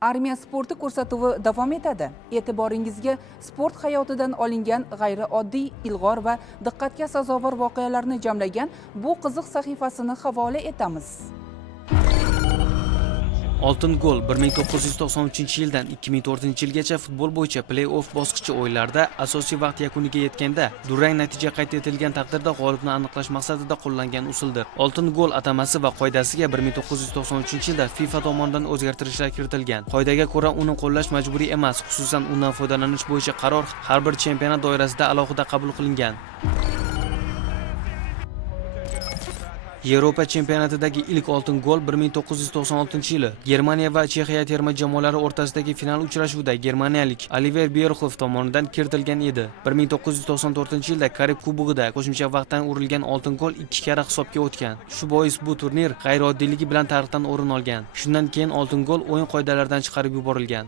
Armiya sporti ko'rsatuvi davom etadi. E'tiboringizga sport hayotidan olingan g'ayrioddiy, ilg'or va diqqatga sazovor voqealarni jamlagan bu qiziq sahifasini havola etamiz. Oltin gol 1993-yildan 2004-yilgacha futbol bo'yicha play-off bosqichi o'yinlarida asosiy vaqt yakuniga yetganda durang natija qayd etilgan taqdirda g'olibni aniqlash maqsadida qo'llangan usuldir. Oltin gol atamasi va qoidasiga 1993-yilda FIFA tomonidan o'zgartirishlar kiritilgan. Qoidaga ko'ra uni qo'llash majburiy emas, xususan undan foydalanish bo'yicha qaror har bir chempionat doirasida alohida qabul qilingan. Yevropa chempionatidagi ilk oltin gol 1996-yili Germaniya va Chexiya terma jamoalari o'rtasidagi final uchrashuvida germaniyalik Oliver Bierhoff tomonidan kiritilgan edi. 1994-yilda Karib Kubogida qo'shimcha vaqtdan urilgan oltin gol 2 karra hisobga o'tgan. Shu bois bu turnir g'ayrioddiyligi bilan tarixdan o'rin olgan. Shundan keyin oltin gol o'yin qoidalaridan chiqarib yuborilgan.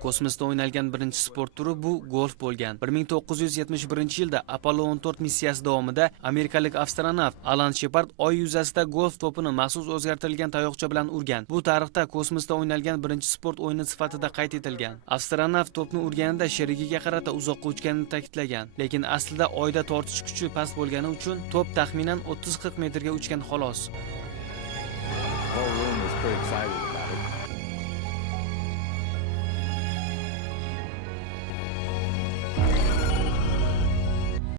Kosmosda o'ynalgan birinchi sport turi bu golf bo'lgan. 1971-yilda Apollo 14 missiyasi davomida amerikalik astronavt Alan Shepard Oy yuzasida golf to'pini maxsus o'zgartirilgan tayoqcha bilan urgan. Bu tarixda kosmosda o'ynalgan birinchi sport o'yini sifatida qayd etilgan. Astronavt to'pni urganida sherigiga qarata uzoqqa uchganini ta'kidlagan, lekin aslida Oyda tortish kuchi past bo'lgani uchun to'p taxminan 30-40 metrga uchgan xolos. The whole room was pretty excited about it.